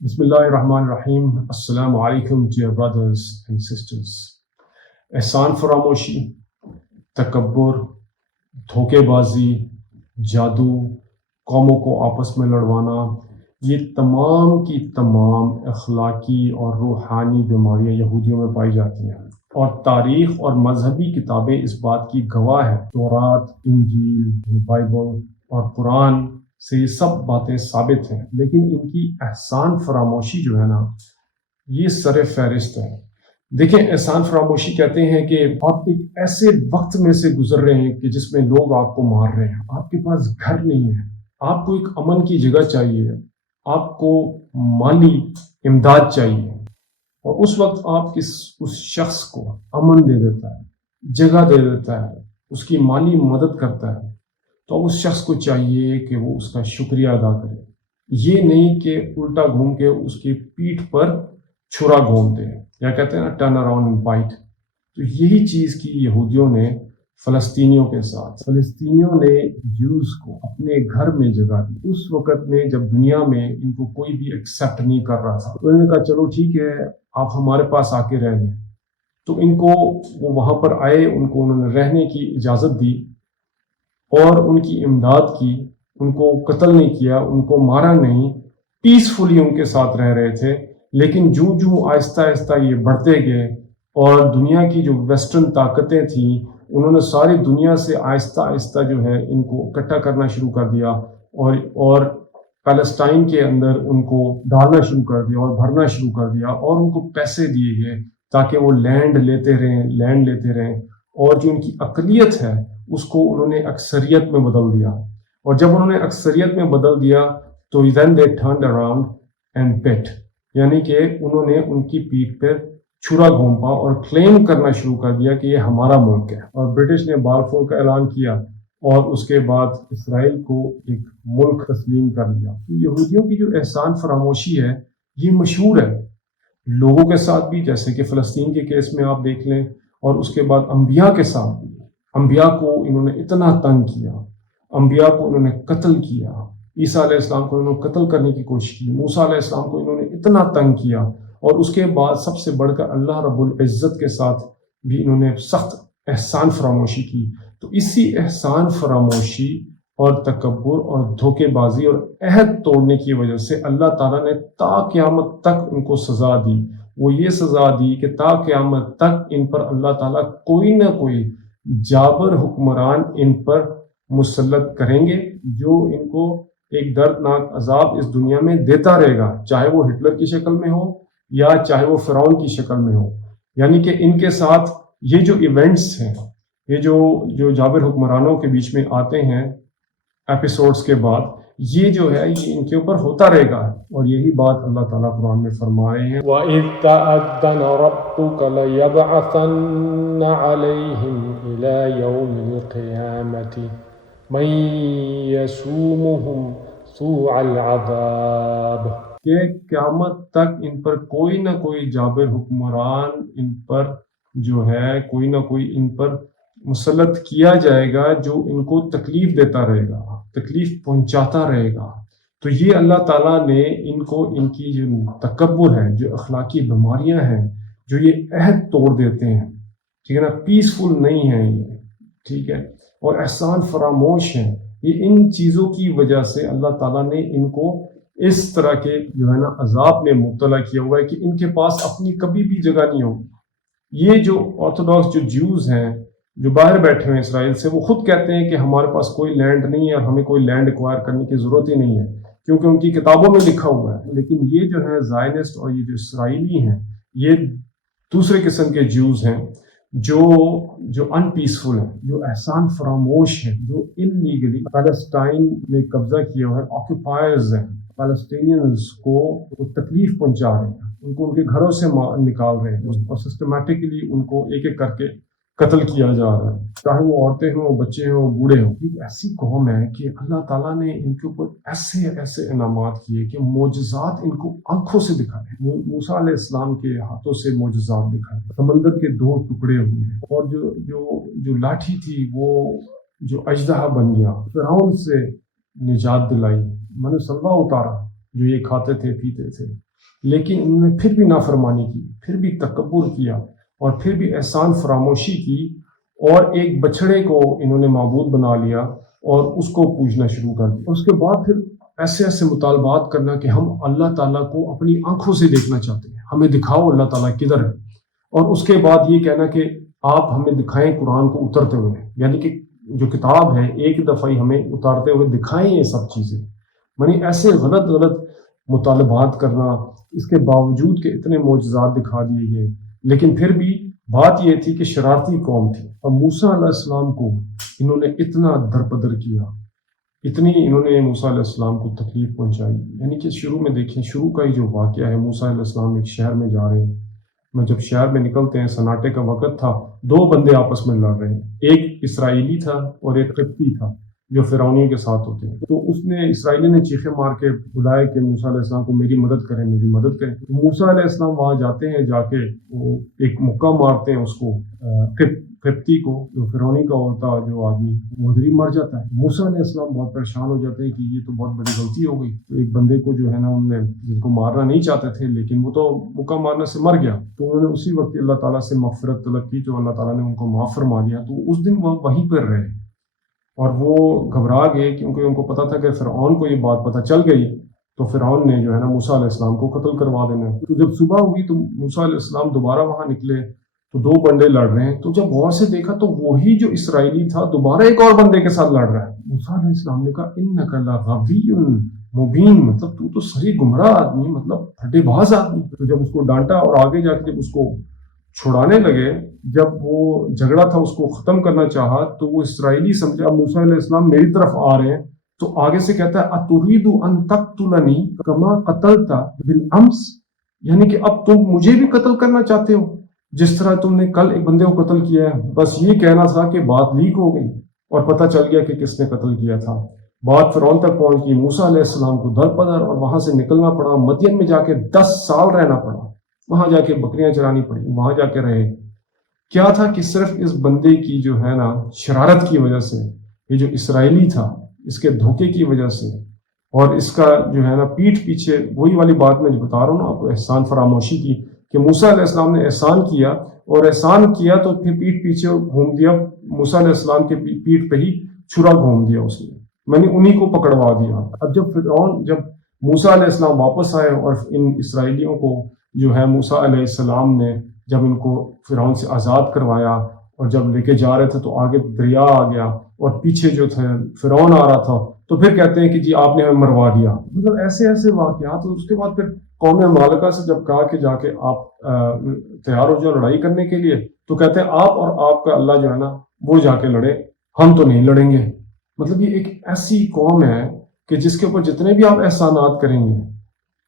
بسم اللہ الرحمن الرحیم. السلام علیکم dear brothers and sisters. احسان فراموشی، تکبر، دھوکے بازی، جادو، قوموں کو آپس میں لڑوانا، یہ تمام کی تمام اخلاقی اور روحانی بیماریاں یہودیوں میں پائی جاتی ہیں، اور تاریخ اور مذہبی کتابیں اس بات کی گواہ ہیں. تورات، انجیل، بائبل اور قرآن سے یہ سب باتیں ثابت ہیں، لیکن ان کی احسان فراموشی جو ہے نا، یہ سر فہرست ہے. دیکھیں، احسان فراموشی کہتے ہیں کہ آپ ایک ایسے وقت میں سے گزر رہے ہیں کہ جس میں لوگ آپ کو مار رہے ہیں، آپ کے پاس گھر نہیں ہے، آپ کو ایک امن کی جگہ چاہیے، آپ کو مالی امداد چاہیے، اور اس وقت آپ اس شخص کو امن دے دیتا ہے، جگہ دے دیتا ہے، اس کی مالی مدد کرتا ہے. تو اس شخص کو چاہیے کہ وہ اس کا شکریہ ادا کرے، یہ نہیں کہ الٹا گھوم کے اس کی پیٹھ پر چھرا گھوم دے، یا کہتے ہیں نا ٹرن اراؤنڈ اینڈ بائٹ. تو یہی چیز کی یہودیوں نے فلسطینیوں کے ساتھ. فلسطینیوں نے جوز کو اپنے گھر میں جگہ دی اس وقت میں جب دنیا میں ان کو کوئی بھی ایکسیپٹ نہیں کر رہا تھا. تو انہوں نے کہا چلو ٹھیک ہے، آپ ہمارے پاس آ کے رہ گئے. تو ان کو وہ وہاں پر آئے، ان کو انہوں نے رہنے کی اجازت دی اور ان کی امداد کی. ان کو قتل نہیں کیا، ان کو مارا نہیں، پیسفلی ان کے ساتھ رہ رہے تھے. لیکن جو آہستہ آہستہ یہ بڑھتے گئے اور دنیا کی جو ویسٹرن طاقتیں تھیں، انہوں نے ساری دنیا سے آہستہ آہستہ جو ہے ان کو اکٹھا کرنا شروع کر دیا، اور پیلسٹائن کے اندر ان کو ڈالنا شروع کر دیا اور بھرنا شروع کر دیا، اور ان کو پیسے دیے گئے تاکہ وہ لینڈ لیتے رہیں. اور جو ان کی اقلیت ہے اس کو انہوں نے اکثریت میں بدل دیا. اور جب انہوں نے اکثریت میں بدل دیا تو then they turned around and bit، یعنی کہ انہوں نے ان کی پیٹھ پہ چھرا گھونپا اور کلیم کرنا شروع کر دیا کہ یہ ہمارا ملک ہے. اور برٹش نے بالفور کا اعلان کیا اور اس کے بعد اسرائیل کو ایک ملک تسلیم کر لیا. یہودیوں کی جو احسان فراموشی ہے یہ مشہور ہے لوگوں کے ساتھ بھی، جیسے کہ فلسطین کے کیس میں آپ دیکھ لیں، اور اس کے بعد انبیاء کے ساتھ بھی. انبیاء کو انہوں نے اتنا تنگ کیا، انبیاء کو انہوں نے قتل کیا. عیسیٰ علیہ السلام کو انہوں نے قتل کرنے کی کوشش کی، موسیٰ علیہ السلام کو انہوں نے اتنا تنگ کیا، اور اس کے بعد سب سے بڑھ کر اللہ رب العزت کے ساتھ بھی انہوں نے سخت احسان فراموشی کی. تو اسی احسان فراموشی اور تکبر اور دھوکے بازی اور عہد توڑنے کی وجہ سے اللہ تعالیٰ نے تا قیامت تک ان کو سزا دی. وہ یہ سزا دی کہ تا قیامت تک ان پر اللہ تعالیٰ کوئی نہ کوئی جابر حکمران ان پر مسلط کریں گے، جو ان کو ایک دردناک عذاب اس دنیا میں دیتا رہے گا، چاہے وہ ہٹلر کی شکل میں ہو یا چاہے وہ فرعون کی شکل میں ہو. یعنی کہ ان کے ساتھ یہ جو ایونٹس ہیں، یہ جو جابر حکمرانوں کے بیچ میں آتے ہیں ایپیسوڈز کے بعد، یہ جو ہے یہ ان کے اوپر ہوتا رہے گا. اور یہی بات اللہ تعالیٰ قرآن میں فرما رہے ہیں، وَإِذْ تَأَذَّنَ رَبُّكَ لَيَبْعَثَنَّ عَلَيْهِمْ إِلَى يَوْمِ الْقِيَامَةِ مَن يَسُومُهُمْ سُوءَ الْعَذَابِ، کہ قیامت تک ان پر کوئی نہ کوئی جابر حکمران ان پر جو ہے کوئی نہ کوئی ان پر مسلط کیا جائے گا، جو ان کو تکلیف دیتا رہے گا، تکلیف پہنچاتا رہے گا. تو یہ اللہ تعالیٰ نے ان کو، ان کی جو تکبر ہے، جو اخلاقی بیماریاں ہیں، جو یہ عہد توڑ دیتے ہیں، ٹھیک ہے نا، پیسفل نہیں ہیں یہ، ٹھیک ہے، اور احسان فراموش ہیں، یہ ان چیزوں کی وجہ سے اللہ تعالیٰ نے ان کو اس طرح کے جو ہے نا عذاب میں مبتلا کیا ہوا ہے کہ ان کے پاس اپنی کبھی بھی جگہ نہیں ہوگی. یہ جو آرتھوڈاکس جو جیوز ہیں جو باہر بیٹھے ہوئے اسرائیل سے، وہ خود کہتے ہیں کہ ہمارے پاس کوئی لینڈ نہیں ہے اور ہمیں کوئی لینڈ ایکوائر کرنے کی ضرورت ہی نہیں ہے، کیونکہ ان کی کتابوں میں لکھا ہوا ہے. لیکن یہ جو ہے زائنسٹ اور یہ جو اسرائیلی ہیں، یہ دوسرے قسم کے جیوز ہیں جو ان پیسفل ہیں، جو احسان فراموش ہیں، جو انلیگلی پیلسٹائن میں قبضہ کیے ہوئے آکوپائرز ہیں، پیلسٹینینز کو تکلیف پہنچا رہے ہیں، ان کو ان کے گھروں سے نکال رہے ہیں، اور سسٹمیٹکلی ان کو ایک ایک کر کے قتل کیا جا رہا ہے، چاہے وہ عورتیں ہوں، بچے ہوں، بوڑھے ہوں. ایک ایسی قوم ہے کہ اللہ تعالیٰ نے ان کے اوپر ایسے انعامات کیے کہ معجزات ان کو آنکھوں سے دکھائے. موسیٰ علیہ السلام کے ہاتھوں سے معجزات دکھائے، سمندر کے 2 ٹکڑے ہوئے، اور جو لاٹھی تھی وہ جو اژدہا بن گیا، فرعون سے نجات دلائی، من سلوا اتارا جو یہ کھاتے تھے پیتے تھے. لیکن انہوں نے پھر بھی نافرمانی کی، پھر بھی تکبر کیا اور پھر بھی احسان فراموشی کی، اور ایک بچھڑے کو انہوں نے معبود بنا لیا اور اس کو پوجنا شروع کر دیا۔ اور اس کے بعد پھر ایسے ایسے مطالبات کرنا کہ ہم اللہ تعالیٰ کو اپنی آنکھوں سے دیکھنا چاہتے ہیں، ہمیں دکھاؤ اللہ تعالیٰ کدھر ہے، اور اس کے بعد یہ کہنا کہ آپ ہمیں دکھائیں قرآن کو اترتے ہوئے، یعنی کہ جو کتاب ہے ایک دفعہ ہی ہمیں اتارتے ہوئے دکھائیں یہ سب چیزیں۔ یعنی ایسے غلط غلط مطالبات کرنا، اس کے باوجود کہ اتنے معجزات دکھا دیے گئے، لیکن پھر بھی بات یہ تھی کہ شرارتی قوم تھی، اور موسیٰ علیہ السلام کو انہوں نے اتنا درپدر کیا، اتنی انہوں نے موسیٰ علیہ السلام کو تکلیف پہنچائی۔ یعنی کہ شروع میں دیکھیں، شروع کا ہی جو واقعہ ہے، موسیٰ علیہ السلام ایک شہر میں جا رہے ہیں، میں جب شہر میں نکلتے ہیں سناٹے کا وقت تھا، دو بندے آپس میں لڑ رہے ہیں، ایک اسرائیلی تھا اور ایک قبطی تھا جو فرعونیوں کے ساتھ ہوتے ہیں۔ تو اس نے اسرائیلی نے چیخیں مار کے بلایا کہ موسیٰ علیہ السلام کو میری مدد کریں، میری مدد کریں۔ تو موسیٰ علیہ السلام وہاں جاتے ہیں، جا کے وہ ایک مکہ مارتے ہیں اس کو، قبطی کو، جو فرعونی کا ہوتا جو آدمی، وہ ادھر ہی مر جاتا ہے۔ موسیٰ علیہ السلام بہت پریشان ہو جاتے ہیں کہ یہ تو بہت بڑی غلطی ہو گئی، تو ایک بندے کو جو ہے نا انہوں نے، جن کو مارنا نہیں چاہتے تھے لیکن وہ تو مکہ مارنے سے مر گیا، تو انہوں نے اسی وقت اللہ تعالیٰ سے مغفرت طلب کی، جو اللہ تعالیٰ نے ان کو معاف فرما دیا۔ تو اس دن وہ وہیں پر رہے اور وہ گھبرا گئے، کیونکہ ان کو پتا تھا کہ فرعون کو یہ بات پتہ چل گئی تو فرعون نے جو ہے نا موسیٰ علیہ السلام کو قتل کروا دینا۔ تو جب صبح ہوئی تو موسیٰ علیہ السلام دوبارہ وہاں نکلے تو دو بندے لڑ رہے ہیں، تو جب غور سے دیکھا تو وہی جو اسرائیلی تھا دوبارہ ایک اور بندے کے ساتھ لڑ رہا ہے۔ موسیٰ علیہ السلام نے کہا انک لغوی مبین، مطلب تو تو صحیح گمراہ آدمی، مطلب پھٹے باز آدمی۔ تو جب اس کو ڈانٹا اور آگے جا کے جب اس کو چھڑانے لگے، جب وہ جھگڑا تھا اس کو ختم کرنا چاہا، تو وہ اسرائیلی سمجھا موسیٰ علیہ السلام میری طرف آ رہے ہیں، تو آگے سے کہتا ہے اتريد ان تقتلنی کما قتلت بالامس، یعنی کہ اب تم مجھے بھی قتل کرنا چاہتے ہو جس طرح تم نے کل ایک بندے کو قتل کیا ہے۔ بس یہ کہنا تھا کہ بات لیک ہو گئی اور پتہ چل گیا کہ کس نے قتل کیا تھا۔ بات فرعون تک پہنچ گئی، موسیٰ علیہ السلام کو در پدر، اور وہاں سے نکلنا پڑا، مدین میں جا کے 10 سال رہنا پڑا، وہاں جا کے بکریاں چرانی پڑی، وہاں جا کے رہے۔ کیا تھا کہ صرف اس بندے کی جو ہے نا شرارت کی وجہ سے، یہ جو اسرائیلی تھا اس کے دھوکے کی وجہ سے، اور اس کا جو ہے نا پیٹھ پیچھے، وہی والی بات میں جو بتا رہا ہوں نا آپ کو، احسان فراموشی کی، کہ موسیٰ علیہ السلام نے احسان کیا، اور احسان کیا تو پھر پیٹھ پیچھے گھوم دیا، موسیٰ علیہ السلام کے پیٹھ پہ ہی چھرا گھوم دیا اس نے، میں نے انہی کو پکڑوا دیا۔ اب جب موسیٰ علیہ السلام واپس آئے اور ان اسرائیلیوں کو جو ہے موسیٰ علیہ السلام نے جب ان کو فرعون سے آزاد کروایا اور جب لے کے جا رہے تھے تو آگے دریا آ گیا اور پیچھے جو تھے فرعون آ رہا تھا، تو پھر کہتے ہیں کہ جی آپ نے ہمیں مروا دیا۔ مطلب ایسے ایسے واقعات۔ اور اس کے بعد پھر قوم مالکہ سے جب کہا کہ جا کے آپ تیار ہو جاؤ لڑائی کرنے کے لیے، تو کہتے ہیں آپ اور آپ کا اللہ جو ہے نا وہ جا کے لڑے، ہم تو نہیں لڑیں گے۔ مطلب یہ ایک ایسی قوم ہے کہ جس کے اوپر جتنے بھی آپ احسانات کریں گے،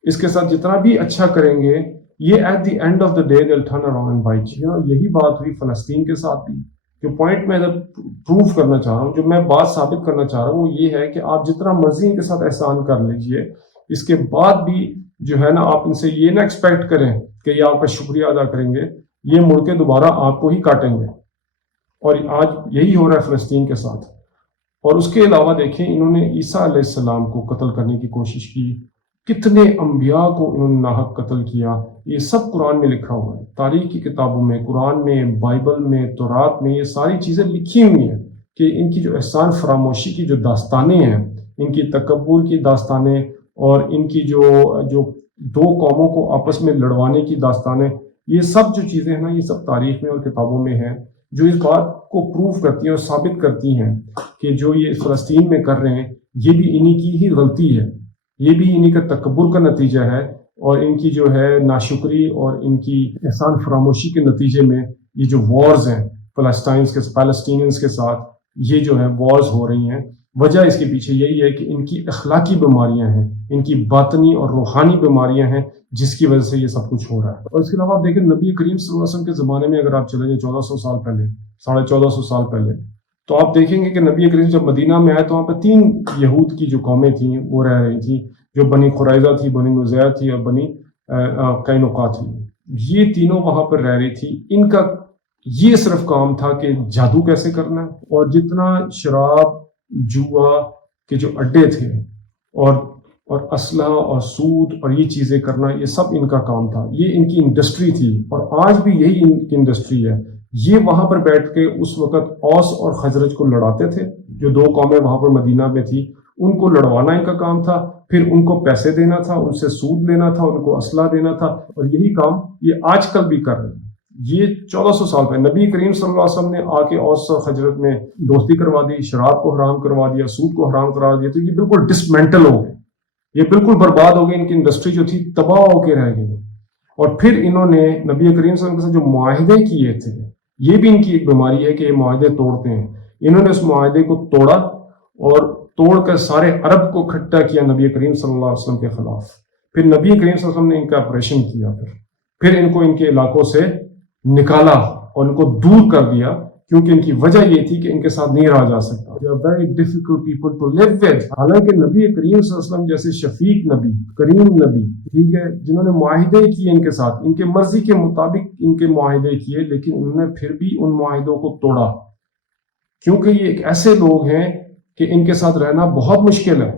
اس کے ساتھ جتنا بھی اچھا کریں گے، یہ at the end of the day they'll turn around and bite you۔ یہی بات ہوئی فلسطین کے ساتھ بھی۔ جو پوائنٹ میں پروف کرنا چاہ رہا ہوں، جو میں بات ثابت کرنا چاہ رہا ہوں، وہ یہ ہے کہ آپ جتنا مرضی ان کے ساتھ احسان کر لیجئے، اس کے بعد بھی جو ہے نا آپ ان سے یہ نہ ایکسپیکٹ کریں کہ یہ آپ کا شکریہ ادا کریں گے، یہ مڑ کے دوبارہ آپ کو ہی کاٹیں گے۔ اور آج یہی ہو رہا ہے فلسطین کے ساتھ۔ اور اس کے علاوہ دیکھیں، انہوں نے عیسیٰ علیہ السلام کو قتل کرنے کی کوشش کی، کتنے انبیاء کو انہوں نے ناحق قتل کیا، یہ سب قرآن میں لکھا ہوا ہے، تاریخ کی کتابوں میں، قرآن میں، بائبل میں، تورات میں، یہ ساری چیزیں لکھی ہوئی ہیں کہ ان کی جو احسان فراموشی کی جو داستانیں ہیں، ان کی تکبر کی داستانیں، اور ان کی جو دو قوموں کو آپس میں لڑوانے کی داستانیں، یہ سب جو چیزیں ہیں نا، یہ سب تاریخ میں اور کتابوں میں ہیں، جو اس بات کو پروف کرتی ہیں اور ثابت کرتی ہیں کہ جو یہ فلسطین میں کر رہے ہیں، یہ بھی انہی کی ہی غلطی ہے، یہ بھی انہی کا تکبر کا نتیجہ ہے، اور ان کی جو ہے ناشکری اور ان کی احسان فراموشی کے نتیجے میں یہ جو وارز ہیں پیلسٹینینز کے ساتھ، یہ جو ہے وارز ہو رہی ہیں۔ وجہ اس کے پیچھے یہی ہے کہ ان کی اخلاقی بیماریاں ہیں، ان کی باطنی اور روحانی بیماریاں ہیں، جس کی وجہ سے یہ سب کچھ ہو رہا ہے۔ اور اس کے علاوہ آپ دیکھیں نبی کریم صلی اللہ علیہ وسلم کے زمانے میں اگر آپ چلیں گے 1400 سال پہلے، 1450 سال پہلے، تو آپ دیکھیں گے کہ نبی کریم جب مدینہ میں آئے تو وہاں پہ 3 یہود کی جو قومیں تھیں وہ رہ رہی تھیں، جو بنی قریظہ تھی، بنی نذیر تھی، اور بنی قینقاع تھی۔ یہ تینوں وہاں پر رہ رہی تھی۔ ان کا یہ صرف کام تھا کہ جادو کیسے کرنا ہے، اور جتنا شراب جوا کے جو اڈے تھے، اور اور اسلحہ اور سود اور یہ چیزیں کرنا، یہ سب ان کا کام تھا، یہ ان کی انڈسٹری تھی، اور آج بھی یہی ان کی انڈسٹری ہے۔ یہ وہاں پر بیٹھ کے اس وقت اوس اور خزرج کو لڑاتے تھے، جو دو قومیں وہاں پر مدینہ میں تھی، ان کو لڑوانا ان کا کام تھا، پھر ان کو پیسے دینا تھا، ان سے سود لینا تھا، ان کو اسلحہ دینا تھا، اور یہی کام یہ آج کل بھی کر رہے ہیں۔ یہ 1400 سال پہلے نبی کریم صلی اللہ علیہ وسلم نے آ کے اوس اور خزرج میں دوستی کروا دی، شراب کو حرام کروا دیا، سود کو حرام کروا دیا، تو یہ بالکل ڈسمینٹل ہو گئے، یہ بالکل برباد ہو گئی، ان کی انڈسٹری جو تھی تباہ ہو کے رہ گئی۔ اور پھر انہوں نے نبی کریم صلی اللہ علیہ وسلم کے ساتھ جو معاہدے کیے تھے، یہ بھی ان کی ایک بیماری ہے کہ یہ معاہدے توڑتے ہیں۔ انہوں نے اس معاہدے کو توڑا اور توڑ کر سارے عرب کو اکٹھا کیا نبی کریم صلی اللہ علیہ وسلم کے خلاف۔ پھر نبی کریم صلی اللہ علیہ وسلم نے ان کا آپریشن کیا، پھر ان کو ان کے علاقوں سے نکالا اور ان کو دور کر دیا، کیونکہ ان کی وجہ یہ تھی کہ ان کے ساتھ نہیں رہا جا سکتا۔ They are very difficult people to live with۔ حالانکہ نبی کریم صلی اللہ علیہ وسلم جیسے شفیق نبی، کریم نبی، ٹھیک ہے، جنہوں نے معاہدے کیے ان کے ساتھ، ان کے مرضی کے مطابق ان کے معاہدے کیے، لیکن انہوں نے پھر بھی ان معاہدوں کو توڑا، کیونکہ یہ ایک ایسے لوگ ہیں کہ ان کے ساتھ رہنا بہت مشکل ہے۔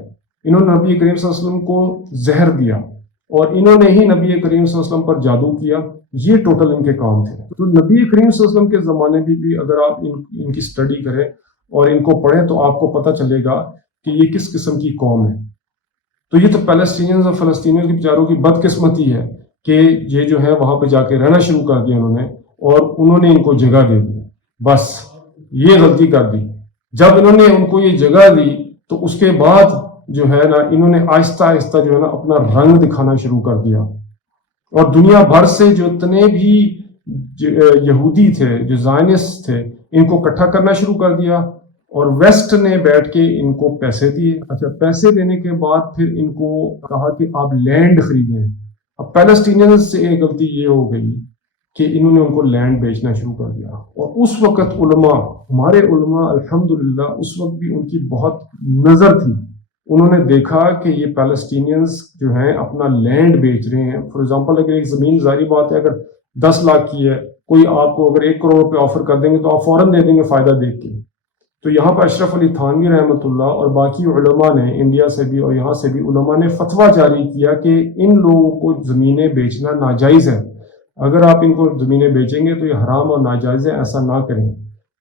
انہوں نے نبی کریم صلی اللہ علیہ وسلم کو زہر دیا، اور انہوں نے ہی نبی کریم صلی اللہ علیہ وسلم پر جادو کیا، یہ ٹوٹل ان کے کام تھے۔ تو نبی کریم صلی اللہ علیہ وسلم کے زمانے بھی اگر آپ ان کی اسٹڈی کریں اور ان کو پڑھیں تو آپ کو پتہ چلے گا کہ یہ کس قسم کی قوم ہے۔ تو یہ تو پیلسٹینینز اور فلسطینیوں کے بیچاروں کی بدقسمتی ہے کہ یہ جو ہے وہاں پہ جا کے رہنا شروع کر دیا انہوں نے، اور انہوں نے ان کو جگہ دے دی، بس یہ غلطی کر دی۔ جب انہوں نے ان کو یہ جگہ دی تو اس کے بعد جو ہے نا، انہوں نے آہستہ آہستہ جو ہے نا اپنا رنگ دکھانا شروع کر دیا، اور دنیا بھر سے جو اتنے بھی یہودی تھے، جو زائنسٹ تھے، ان کو اکٹھا کرنا شروع کر دیا، اور ویسٹ نے بیٹھ کے ان کو پیسے دیے۔ اچھا، پیسے دینے کے بعد پھر ان کو کہا کہ آپ لینڈ خریدیں۔ اب پیلسٹینینز سے ایک غلطی یہ ہو گئی کہ انہوں نے ان کو لینڈ بیچنا شروع کر دیا، اور اس وقت علماء، ہمارے علماء الحمدللہ اس وقت بھی ان کی بہت نظر تھی، انہوں نے دیکھا کہ یہ پیلسٹینینز جو ہیں اپنا لینڈ بیچ رہے ہیں۔ فار ایگزامپل اگر ایک زمین، ظاہری بات ہے اگر 10 لاکھ کی ہے، کوئی آپ کو اگر 1 کروڑ روپے آفر کر دیں گے تو آپ فوراً دے دیں گے فائدہ دیکھ کے۔ تو یہاں پر اشرف علی تھانوی رحمۃ اللہ اور باقی علماء نے، انڈیا سے بھی اور یہاں سے بھی علماء نے فتویٰ جاری کیا کہ ان لوگوں کو زمینیں بیچنا ناجائز ہے، اگر آپ ان کو زمینیں بیچیں گے تو یہ حرام اور ناجائز ہے، ایسا نہ کریں۔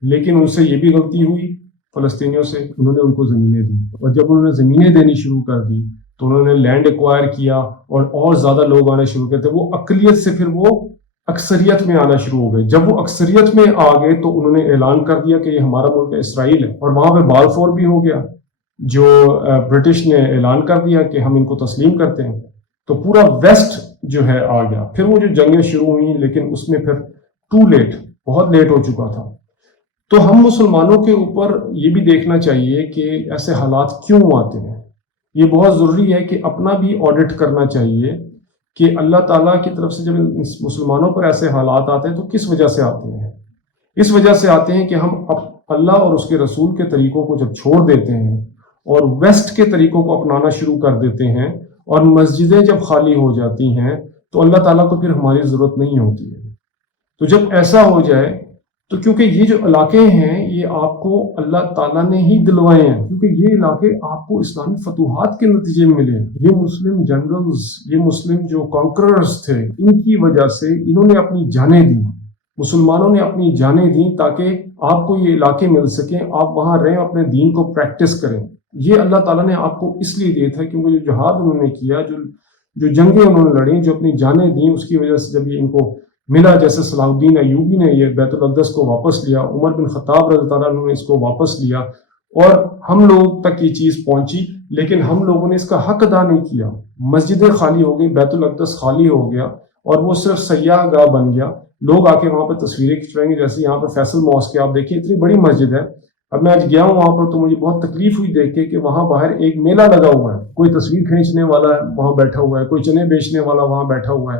لیکن ان سے یہ بھی غلطی ہوئی فلسطینیوں سے، انہوں نے ان کو زمینیں دی، اور جب انہوں نے زمینیں دینی شروع کر دی تو انہوں نے لینڈ ایکوائر کیا، اور زیادہ لوگ آنے شروع کرتے، وہ اقلیت سے پھر وہ اکثریت میں آنا شروع ہو گئے۔ جب وہ اکثریت میں آ گئے تو انہوں نے اعلان کر دیا کہ یہ ہمارا ملک اسرائیل ہے، اور وہاں پہ بالفور بھی ہو گیا، جو برٹش نے اعلان کر دیا کہ ہم ان کو تسلیم کرتے ہیں، تو پورا ویسٹ جو ہے آ گیا۔ پھر وہ جو جنگیں شروع ہوئیں، لیکن اس میں پھر ٹو لیٹ، بہت لیٹ ہو چکا تھا۔ تو ہم مسلمانوں کے اوپر یہ بھی دیکھنا چاہیے کہ ایسے حالات کیوں آتے ہیں۔ یہ بہت ضروری ہے کہ اپنا بھی آڈٹ کرنا چاہیے کہ اللہ تعالیٰ کی طرف سے جب مسلمانوں پر ایسے حالات آتے ہیں تو کس وجہ سے آتے ہیں۔ اس وجہ سے آتے ہیں کہ ہم اللہ اور اس کے رسول کے طریقوں کو جب چھوڑ دیتے ہیں اور ویسٹ کے طریقوں کو اپنانا شروع کر دیتے ہیں، اور مسجدیں جب خالی ہو جاتی ہیں تو اللہ تعالیٰ کو پھر ہماری ضرورت نہیں ہوتی ہے۔ تو جب ایسا ہو جائے تو کیونکہ یہ جو علاقے ہیں یہ آپ کو اللہ تعالیٰ نے ہی دلوائے ہیں، کیونکہ یہ علاقے آپ کو اسلامی فتوحات کے نتیجے میں ملے۔ یہ مسلم جنرلز، یہ مسلم جو کانکررز تھے، ان کی وجہ سے انہوں نے اپنی جانیں دی، مسلمانوں نے اپنی جانیں دی تاکہ آپ کو یہ علاقے مل سکیں، آپ وہاں رہیں، اپنے دین کو پریکٹس کریں۔ یہ اللہ تعالیٰ نے آپ کو اس لیے دیا تھا کیونکہ جو جہاد انہوں نے کیا، جو جنگیں انہوں نے لڑیں، جو اپنی جانیں دیں، اس کی وجہ سے جب یہ ان کو ملا، جیسے صلاح الدین ایوبی نے یہ بیت الاقدس کو واپس لیا، عمر بن خطاب رضی اللہ عنہ نے اس کو واپس لیا، اور ہم لوگ تک یہ چیز پہنچی، لیکن ہم لوگوں نے اس کا حق ادا نہیں کیا۔ مسجدیں خالی ہو گئی، بیت الاقدس خالی ہو گیا، اور وہ صرف سیاح گاہ بن گیا۔ لوگ آ کے وہاں پہ تصویریں کھنچوائیں گے، جیسے یہاں پہ فیصل ماسک ہے، آپ دیکھیں اتنی بڑی مسجد ہے۔ اب میں آج گیا ہوں وہاں پر تو مجھے بہت تکلیف ہوئی دیکھ کے کہ وہاں باہر ایک میلہ لگا ہوا ہے، کوئی تصویر کھینچنے والا وہاں بیٹھا ہوا ہے، کوئی چنے بیچنے والا وہاں بیٹھا ہوا ہے،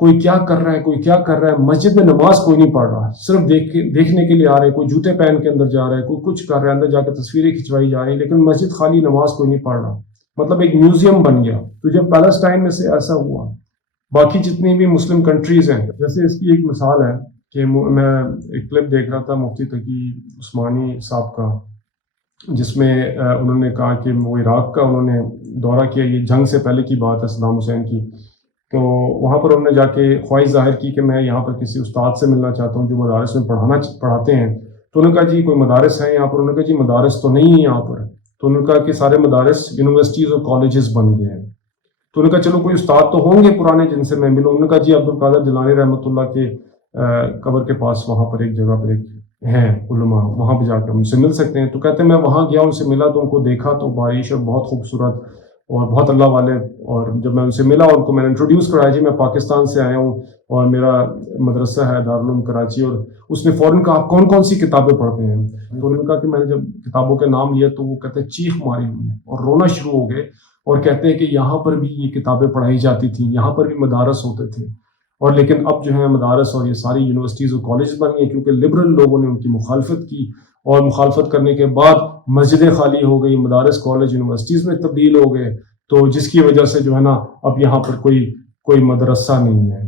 کوئی کیا کر رہا ہے، کوئی کیا کر رہا ہے۔ مسجد میں نماز کوئی نہیں پڑھ رہا، صرف دیکھنے کے لیے آ رہے، کوئی جوتے پہن کے اندر جا رہا ہے، کوئی کچھ کر رہا ہے، اندر جا کے تصویریں کھنچوائی جا رہی ہیں، لیکن مسجد خالی، نماز کوئی نہیں پڑھ رہا، مطلب ایک میوزیم بن گیا۔ تو جب پیلسٹائن میں سے ایسا ہوا، باقی جتنی بھی مسلم کنٹریز ہیں، جیسے اس کی ایک مثال ہے کہ میں ایک کلپ دیکھ رہا تھا مفتی تقی عثمانی صاحب کا، جس میں انہوں نے کہا کہ وہ عراق کا انہوں نے دورہ کیا، یہ جنگ سے پہلے کی بات ہے صدام حسین کی، تو وہاں پر انہوں نے جا کے خواہش ظاہر کی کہ میں یہاں پر کسی استاد سے ملنا چاہتا ہوں جو مدارس میں پڑھاتے ہیں. تو انہوں نے کہا جی کوئی مدارس ہیں یہاں پر؟ انہوں نے کہا جی مدارس تو نہیں ہیں یہاں پر. تو انہوں نے کہا کہ سارے مدارس یونیورسٹیز اور کالجز بن گئے ہیں. تو انہوں نے کہا چلو کوئی استاد تو ہوں گے پرانے جن سے میں ملوں. انہوں نے کہا جی عبدالقادر جیلانی رحمۃ اللہ کے قبر کے پاس وہاں پر ایک جگہ پر ایک ہیں علماء، وہاں پہ جا کر ان سے مل سکتے ہیں. تو کہتے ہیں میں وہاں گیا، ان سے ملا تو ان کو دیکھا تو بارش اور بہت خوبصورت اور بہت اللہ والے. اور جب میں ان سے ملا اور ان کو میں نے انٹروڈیوس کرایا جی میں پاکستان سے آیا ہوں اور میرا مدرسہ ہے دارالعلوم کراچی، اور اس نے فوراً کہا آپ کون کون سی کتابیں پڑھتے ہیں؟ تو انہوں نے کہا کہ میں نے جب کتابوں کے نام لیا تو وہ کہتے ہیں چیخ ماری ہم نے اور رونا شروع ہو گئے، اور کہتے ہیں کہ یہاں پر بھی یہ کتابیں پڑھائی جاتی تھیں، یہاں پر بھی مدارس ہوتے تھے، اور لیکن اب جو ہے مدارس اور یہ ساری یونیورسٹیز اور کالجز بن گئی کیونکہ لبرل لوگوں نے ان کی مخالفت کی، اور مخالفت کرنے کے بعد مسجدیں خالی ہو گئی، مدارس کالج یونیورسٹیز میں تبدیل ہو گئے، تو جس کی وجہ سے جو ہے نا اب یہاں پر کوئی مدرسہ نہیں ہے.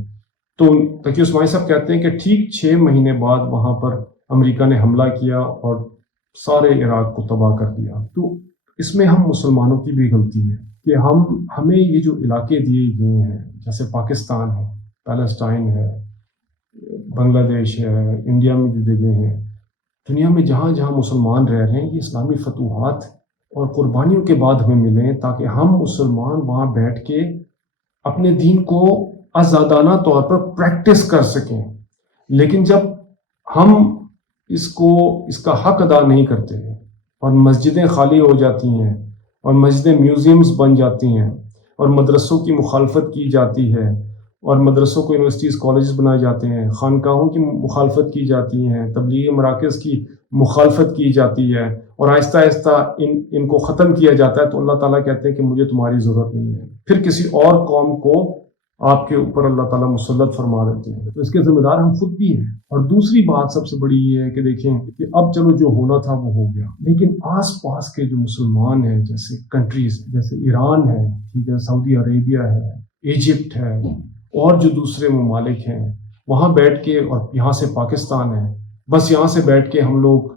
تو تقی عثمانی صاحب کہتے ہیں کہ ٹھیک 6 مہینے بعد وہاں پر امریکہ نے حملہ کیا اور سارے عراق کو تباہ کر دیا. تو اس میں ہم مسلمانوں کی بھی غلطی ہے کہ ہمیں یہ جو علاقے دیے گئے ہیں جیسے پاکستان ہے، پیلسٹائن ہے، بنگلہ دیش ہے، انڈیا میں جو جگہ ہیں، دنیا میں جہاں جہاں مسلمان رہ رہے ہیں، یہ اسلامی فتوحات اور قربانیوں کے بعد ہمیں ملیں تاکہ ہم مسلمان وہاں بیٹھ کے اپنے دین کو آزادانہ طور پر پریکٹس کر سکیں. لیکن جب ہم اس کا حق ادا نہیں کرتے اور مسجدیں خالی ہو جاتی ہیں اور مسجدیں میوزیمز بن جاتی ہیں اور مدرسوں کی مخالفت کی جاتی ہے اور مدرسوں کو یونیورسٹیز کالجز بنائے جاتے ہیں، خانقاہوں کی مخالفت کی جاتی ہیں، تبلیغی مراکز کی مخالفت کی جاتی ہے، اور آہستہ آہستہ ان کو ختم کیا جاتا ہے، تو اللہ تعالیٰ کہتے ہیں کہ مجھے تمہاری ضرورت نہیں ہے. پھر کسی اور قوم کو آپ کے اوپر اللہ تعالیٰ مسلط فرما دیتے ہیں. تو اس کے ذمہ دار ہم خود بھی ہیں. اور دوسری بات سب سے بڑی یہ ہے کہ دیکھیں کہ اب چلو جو ہونا تھا وہ ہو گیا، لیکن آس پاس کے جو مسلمان ہیں جیسے کنٹریز جیسے ایران ہے، ٹھیک ہے، سعودی عربیہ ہے، ایجپٹ ہے، اور جو دوسرے ممالک ہیں، وہاں بیٹھ کے، اور یہاں سے پاکستان ہے، بس یہاں سے بیٹھ کے ہم لوگ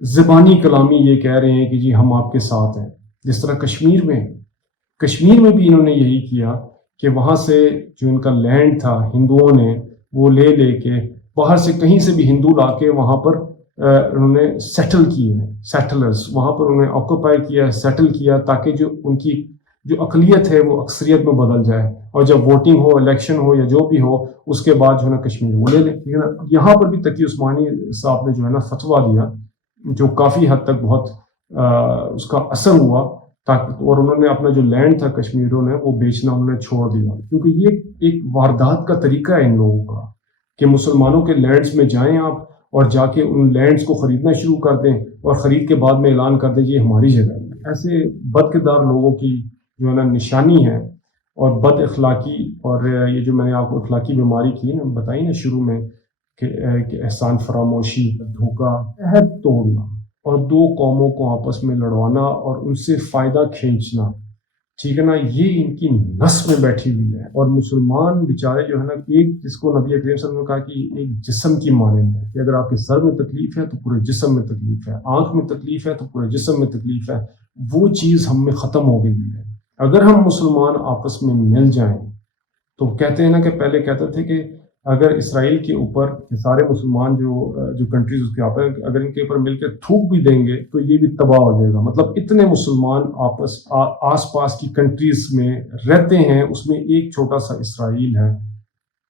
زبانی کلامی یہ کہہ رہے ہیں کہ جی ہم آپ کے ساتھ ہیں. جس طرح کشمیر میں بھی انہوں نے یہی کیا کہ وہاں سے جو ان کا لینڈ تھا ہندوؤں نے وہ لے کے باہر سے کہیں سے بھی ہندو لا کے وہاں پر انہوں نے سیٹل کیے، سیٹلرز وہاں پر انہوں نے آکوپائی کیا، سیٹل کیا، تاکہ جو ان کی جو اقلیت ہے وہ اکثریت میں بدل جائے، اور جب ووٹنگ ہو، الیکشن ہو یا جو بھی ہو، اس کے بعد جو ہے نا کشمیر وہ لے لیں. ٹھیک ہے نا. یہاں پر بھی تقی عثمانی صاحب نے جو ہے نا فتویٰ دیا جو کافی حد تک بہت اس کا اثر ہوا، اور انہوں نے اپنا جو لینڈ تھا کشمیروں نے وہ بیچنا انہوں نے چھوڑ دیا، کیونکہ یہ ایک واردات کا طریقہ ہے ان لوگوں کا کہ مسلمانوں کے لینڈز میں جائیں آپ اور جا کے ان لینڈز کو خریدنا شروع کر دیں اور خرید کے بعد میں اعلان کر دیں یہ ہماری جگہ ہے. ایسے بد کردار لوگوں کی جو ہے نا نشانی ہے، اور بد اخلاقی، اور یہ جو میں نے آپ کو اخلاقی بیماری کی نا بتائی نا شروع میں کہ احسان فراموشی، دھوکہ، عہد توڑنا اور 2 قوموں کو آپس میں لڑوانا اور ان سے فائدہ کھینچنا، ٹھیک ہے نا، یہ ان کی نس میں بیٹھی ہوئی ہے. اور مسلمان بیچارے جو ہے نا، ایک جس کو نبی کریم صلی اللہ علیہ وسلم نے کہا کہ ایک جسم کی مانند ہے کہ اگر آپ کے سر میں تکلیف ہے تو پورے جسم میں تکلیف ہے، آنکھ میں تکلیف ہے تو پورے جسم میں تکلیف ہے. وہ چیز ہم میں ختم ہو گئی ہے. اگر ہم مسلمان آپس میں مل جائیں تو کہتے ہیں نا کہ پہلے کہتے تھے کہ اگر اسرائیل کے اوپر سارے مسلمان جو کنٹریز اس کے اگر ان کے اوپر مل کے تھوک بھی دیں گے تو یہ بھی تباہ ہو جائے گا. مطلب اتنے مسلمان آس پاس کی کنٹریز میں رہتے ہیں، اس میں ایک چھوٹا سا اسرائیل ہے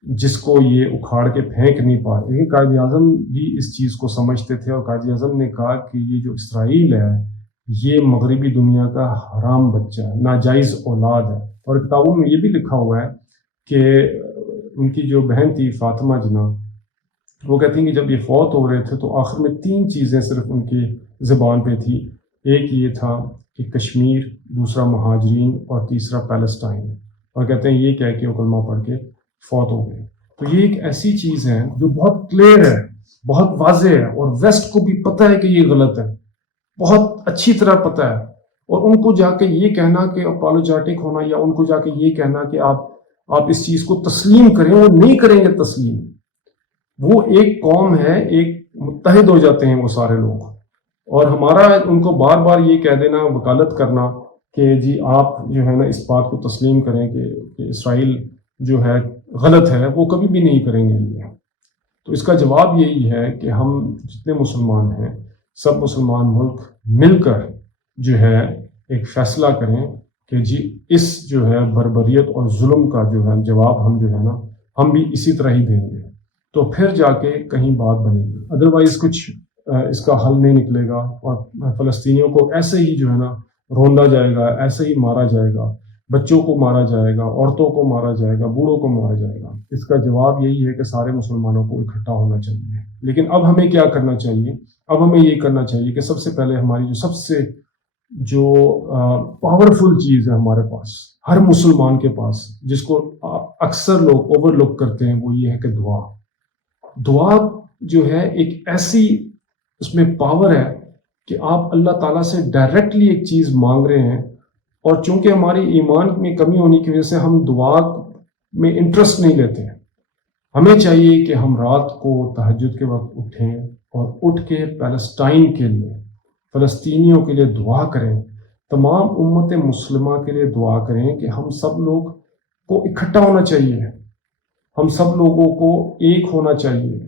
جس کو یہ اکھاڑ کے پھینک نہیں پا رہے. قائد اعظم بھی اس چیز کو سمجھتے تھے، اور قائد اعظم نے کہا کہ یہ جو اسرائیل ہے یہ مغربی دنیا کا حرام بچہ ہے، ناجائز اولاد ہے. اور کتابوں میں یہ بھی لکھا ہوا ہے کہ ان کی جو بہن تھی فاطمہ جناح، وہ کہتی ہیں کہ جب یہ فوت ہو رہے تھے تو آخر میں 3 چیزیں صرف ان کی زبان پہ تھی. ایک یہ تھا کہ کشمیر، دوسرا مہاجرین، اور تیسرا پیلسٹائن. اور کہتے ہیں یہ کہہ کے وہ کلمہ پڑھ کے فوت ہو گئے. تو یہ ایک ایسی چیز ہے جو بہت کلیئر ہے، بہت واضح ہے، اور ویسٹ کو بھی پتہ ہے کہ یہ غلط ہے، بہت اچھی طرح پتہ ہے. اور ان کو جا کے یہ کہنا کہ اپالوجیٹک ہونا، یا ان کو جا کے یہ کہنا کہ آپ اس چیز کو تسلیم کریں، وہ نہیں کریں گے تسلیم. وہ ایک قوم ہے، ایک متحد ہو جاتے ہیں وہ سارے لوگ. اور ہمارا ان کو بار بار یہ کہہ دینا، وکالت کرنا کہ جی آپ جو ہے نا اس بات کو تسلیم کریں کہ اسرائیل جو ہے غلط ہے، وہ کبھی بھی نہیں کریں گے یہ. تو اس کا جواب یہی ہے کہ ہم جتنے مسلمان ہیں، سب مسلمان ملک مل کر جو ہے ایک فیصلہ کریں کہ جی اس جو ہے بربریت اور ظلم کا جو ہے جواب ہم جو ہے نا ہم بھی اسی طرح ہی دیں گے، تو پھر جا کے کہیں بات بنے گی. ادروائز کچھ اس کا حل نہیں نکلے گا، اور فلسطینیوں کو ایسے ہی جو ہے نا روندا جائے گا، ایسے ہی مارا جائے گا، بچوں کو مارا جائے گا، عورتوں کو مارا جائے گا، بوڑھوں کو مارا جائے گا. اس کا جواب یہی ہے کہ سارے مسلمانوں کو اکٹھا ہونا چاہیے. لیکن اب ہمیں کیا کرنا چاہیے؟ اب ہمیں یہ کرنا چاہیے کہ سب سے پہلے ہماری جو سب سے جو پاورفل چیز ہے ہمارے پاس، ہر مسلمان کے پاس، جس کو اکثر لوگ اوور لک کرتے ہیں، وہ یہ ہے کہ دعا جو ہے ایک ایسی اس میں پاور ہے کہ آپ اللہ تعالیٰ سے ڈائریکٹلی ایک چیز مانگ رہے ہیں، اور چونکہ ہماری ایمان میں کمی ہونے کی وجہ سے ہم دعا میں انٹرسٹ نہیں لیتے ہیں. ہمیں چاہیے کہ ہم رات کو تہجد کے وقت اٹھیں اور اٹھ کے پیلسٹائن کے لیے، فلسطینیوں کے لیے دعا کریں، تمام امت مسلمہ کے لیے دعا کریں کہ ہم سب لوگ کو اکٹھا ہونا چاہیے، ہم سب لوگوں کو ایک ہونا چاہیے،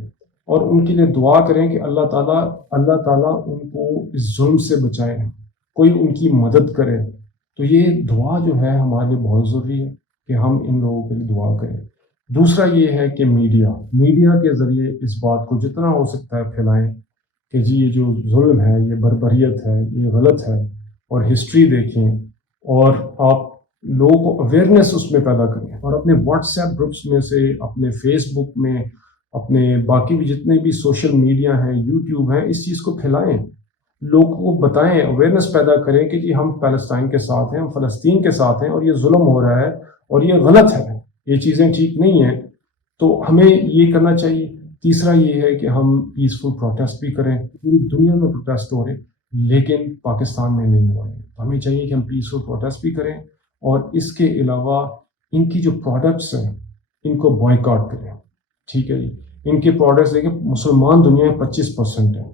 اور ان کے لیے دعا کریں کہ اللہ تعالیٰ ان کو اس ظلم سے بچائے، کوئی ان کی مدد کرے. تو یہ دعا جو ہے ہمارے لیے بہت ضروری ہے کہ ہم ان لوگوں کے لیے دعا کریں. دوسرا یہ ہے کہ میڈیا کے ذریعے اس بات کو جتنا ہو سکتا ہے پھیلائیں کہ جی یہ جو ظلم ہے، یہ بربریت ہے، یہ غلط ہے، اور ہسٹری دیکھیں، اور آپ لوگوں کو اویئرنیس اس میں پیدا کریں، اور اپنے واٹس ایپ گروپس میں سے، اپنے فیس بک میں، اپنے باقی بھی جتنے بھی سوشل میڈیا ہیں، یوٹیوب ہیں، اس چیز کو پھیلائیں، لوگوں کو بتائیں، اویئرنیس پیدا کریں کہ جی ہم پیلسٹائن کے ساتھ ہیں، ہم فلسطین کے ساتھ ہیں، اور یہ ظلم ہو رہا ہے اور یہ غلط ہے، یہ چیزیں ٹھیک نہیں ہیں. تو ہمیں یہ کرنا چاہیے. تیسرا یہ ہے کہ ہم پیسفل پروٹیسٹ بھی کریں. پوری دنیا میں پروٹیسٹ ہو رہے ہیں لیکن پاکستان میں نہیں ہو رہے ہیں. تو ہمیں چاہیے کہ ہم پیسفل پروٹیسٹ بھی کریں، اور اس کے علاوہ ان کی جو پروڈکٹس ہیں ان کو بوائیکاٹ کریں. ٹھیک ہے جی، ان کے پروڈکٹس دیکھیں، مسلمان دنیا میں 25% ہیں،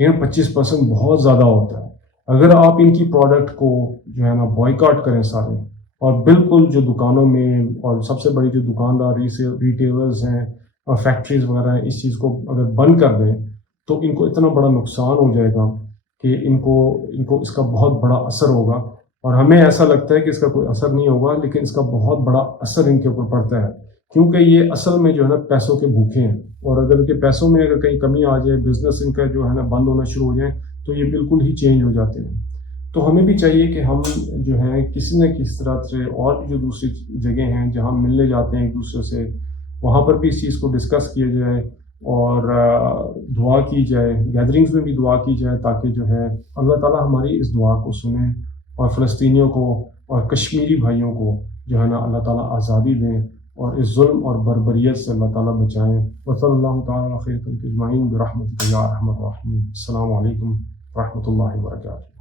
ٹھیک ہے، 25% بہت زیادہ ہوتا ہے. اگر آپ ان کی پروڈکٹ کو جو ہے نا بوائیکاٹ کریں سارے، اور بالکل جو دکانوں میں، اور سب سے بڑی جو دکاندار ریٹیلرز ہیں اور فیکٹریز وغیرہ ہیں، اس چیز کو اگر بند کر دیں تو ان کو اتنا بڑا نقصان ہو جائے گا کہ ان کو اس کا بہت بڑا اثر ہوگا. اور ہمیں ایسا لگتا ہے کہ اس کا کوئی اثر نہیں ہوگا، لیکن اس کا بہت بڑا اثر ان کے اوپر پڑتا ہے، کیونکہ یہ اصل میں جو ہے نا پیسوں کے بھوکے ہیں. اور اگر ان کے پیسوں میں اگر کہیں کمی آ جائے، بزنس ان کا جو ہے نا بند ہونا شروع ہو جائے، تو یہ بالکل ہی چینج ہو جاتے ہیں. تو ہمیں بھی چاہیے کہ ہم جو ہے کسی نہ کسی طرح سے، اور بھی جو دوسری جگہ ہیں جہاں ملنے جاتے ہیں ایک دوسرے سے، وہاں پر بھی اس چیز کو ڈسکس کیا جائے، اور دعا کی جائے، گیدرنگز میں بھی دعا کی جائے، تاکہ جو ہے اللہ تعالیٰ ہماری اس دعا کو سنیں، اور فلسطینیوں کو اور کشمیری بھائیوں کو جو ہے نا اللہ تعالیٰ آزادی دیں، اور اس ظلم اور بربریت سے اللہ تعالیٰ بچائیں. وصلی اللہ تعالیٰ علی خیر خلق اجمعین برحمتک یا ارحم الراحمین. السلام علیکم ورحمۃ اللہ وبرکاتہ.